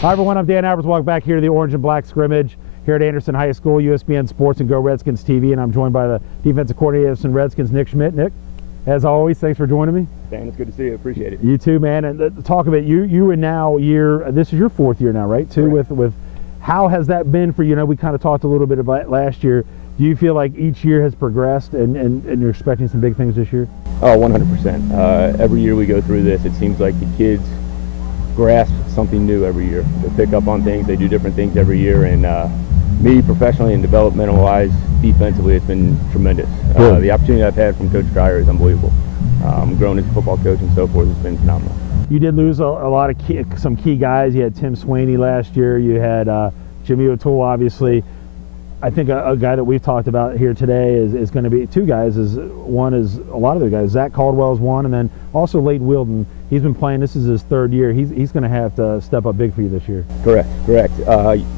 Hi everyone, I'm Dan Albers. Welcome back here to the Orange and Black Scrimmage here at Anderson High School, USBN Sports and Go Redskins TV, and I'm joined by the defensive coordinator of the Redskins, Nick Schmidt. Nick, as always, thanks for joining me. Dan, it's good to see you. Appreciate it. You too, man. And talk about you and now this is your fourth year now, right? Too. Correct. With how has that been for you? We kind of talked a little bit about last year. Do you feel like each year has progressed and you're expecting some big things this year? Oh, 100%. Every year we go through this, it seems like the kids grasp something new every year. They pick up on things, they do different things every year, and me professionally and developmental-wise, defensively, it's been tremendous. The opportunity I've had from Coach Cryer is unbelievable. Growing as a football coach and so forth, it's been phenomenal. You did lose a lot of some key guys. You had Tim Sweeney last year. You had Jimmy O'Toole, obviously. I think a guy that we've talked about here today is going to be two guys. One is a lot of the guys. Zach Caldwell is one, and then also Leighton Wilden. He's been playing. This is his third year. He's going to have to step up big for you this year. Correct.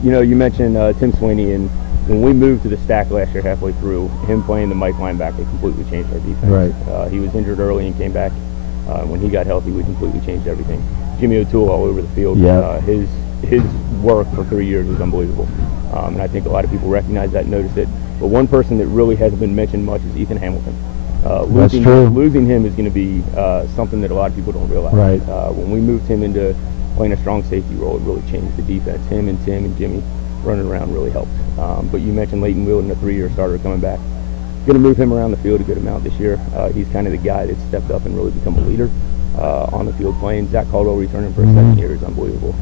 You mentioned Tim Sweeney, and when we moved to the stack last year halfway through, him playing the Mike linebacker completely changed our defense. Right. He was injured early and came back. When he got healthy, we completely changed everything. Jimmy O'Toole all over the field. Yep. His work for 3 years was unbelievable. And I think a lot of people recognize that and notice it. But one person that really hasn't been mentioned much is Ethan Hamilton. That's true. Losing him is going to be something that a lot of people don't realize. Right. When we moved him into playing a strong safety role, it really changed the defense. Him and Tim and Jimmy running around really helped. But you mentioned Leighton Wilden, a 3-year starter coming back. Going to move him around the field a good amount this year. He's kind of the guy that stepped up and really become a leader on the field playing. Zach Caldwell returning for a second year is unbelievable.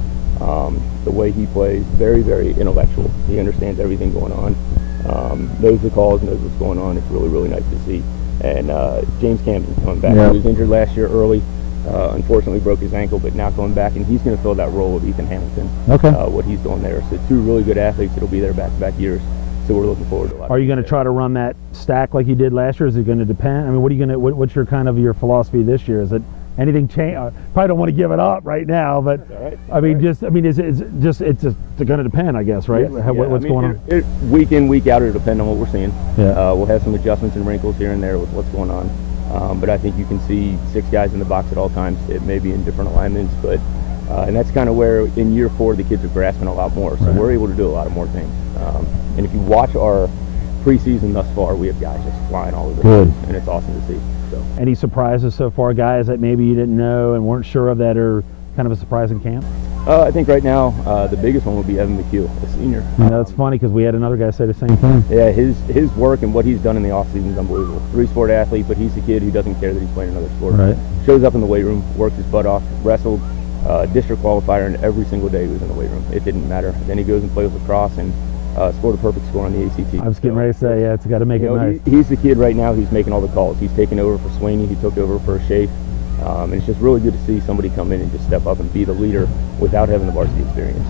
The way he plays, very, very intellectual. He understands everything going on, knows the calls, knows what's going on. It's really, really nice to see. And James Camden's coming back. Yep. He was injured last year early. Unfortunately broke his ankle, but now coming back, and he's going to fill that role of Ethan Hamilton, Okay. What he's doing there. So two really good athletes that'll be there back-to-back years. So we're looking forward to a lot. Are you going to try to run that stack like you did last year? Is it going to depend? I mean, what's your kind of your philosophy this year? Is it anything change? Probably don't want to give it up right now, but I mean, it's going to depend, I guess, right? Yes, What's going on? Week in, week out, it'll depend on what we're seeing. Yeah. We'll have some adjustments and wrinkles here and there with what's going on. But I think you can see 6 guys in the box at all times. It may be in different alignments, but and that's kind of where in year 4 the kids are grasping a lot more. So we're able to do a lot of more things. And if you watch our preseason thus far, we have guys just flying all over the place, and it's awesome to see. So. Any surprises so far, guys, that maybe you didn't know and weren't sure of that are kind of a surprise in camp? I think right now the biggest one would be Evan McHugh, a senior. That's funny because we had another guy say the same thing. Yeah, his work and what he's done in the offseason is unbelievable. 3-sport athlete, but he's a kid who doesn't care that he's playing another sport. Right. Shows up in the weight room, works his butt off, wrestled, district qualifier, and every single day he was in the weight room. It didn't matter. Then he goes and plays lacrosse and scored a perfect score on the ACT. I was getting ready to say, yeah, it's got to make it nice. He's the kid right now who's making all the calls. He's taking over for Sweeney. He took over for Schaaf. And it's just really good to see somebody come in and just step up and be the leader without having the varsity experience.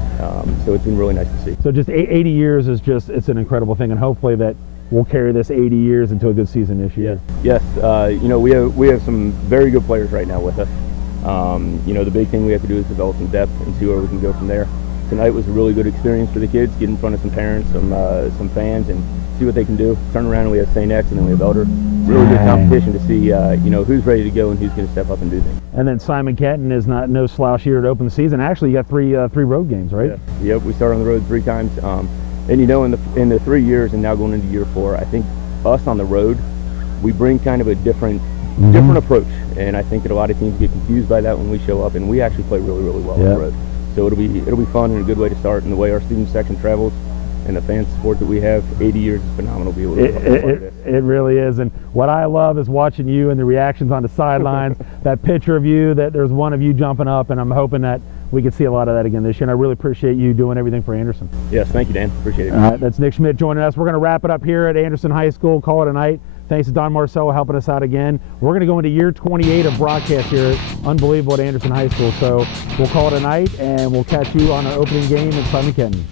So it's been really nice to see. So just 80 years is it's an incredible thing, and hopefully that we'll carry this 80 years into a good season this year. Yes. We have some very good players right now with us. The big thing we have to do is develop some depth and see where we can go from there. Tonight was a really good experience for the kids, get in front of some parents, some fans, and see what they can do. Turn around and we have St. X and then we have Elder. Really good competition to see who's ready to go and who's going to step up and do things. And then Simon Kenton is no slouch here to open the season. Actually, you got three road games, right? Yeah. Yep, we started on the road 3 times. And in the 3 years and now going into year 4, I think us on the road, we bring kind of a different approach. And I think that a lot of teams get confused by that when we show up, and we actually play really, really well on the road. So it'll be fun and a good way to start. And the way our student section travels and the fan support that we have, 80 years is phenomenal to be able to it really is. And what I love is watching you and the reactions on the sidelines, that picture of you, that there's one of you jumping up, and I'm hoping that we can see a lot of that again this year. And I really appreciate you doing everything for Anderson. Yes, thank you, Dan. Appreciate it. All right, that's Nick Schmidt joining us. We're going to wrap it up here at Anderson High School. Call it a night. Thanks to Don Marcello helping us out again. We're going to go into year 28 of broadcast here. Unbelievable at Anderson High School. So we'll call it a night, and we'll catch you on our opening game at Simon Kenton.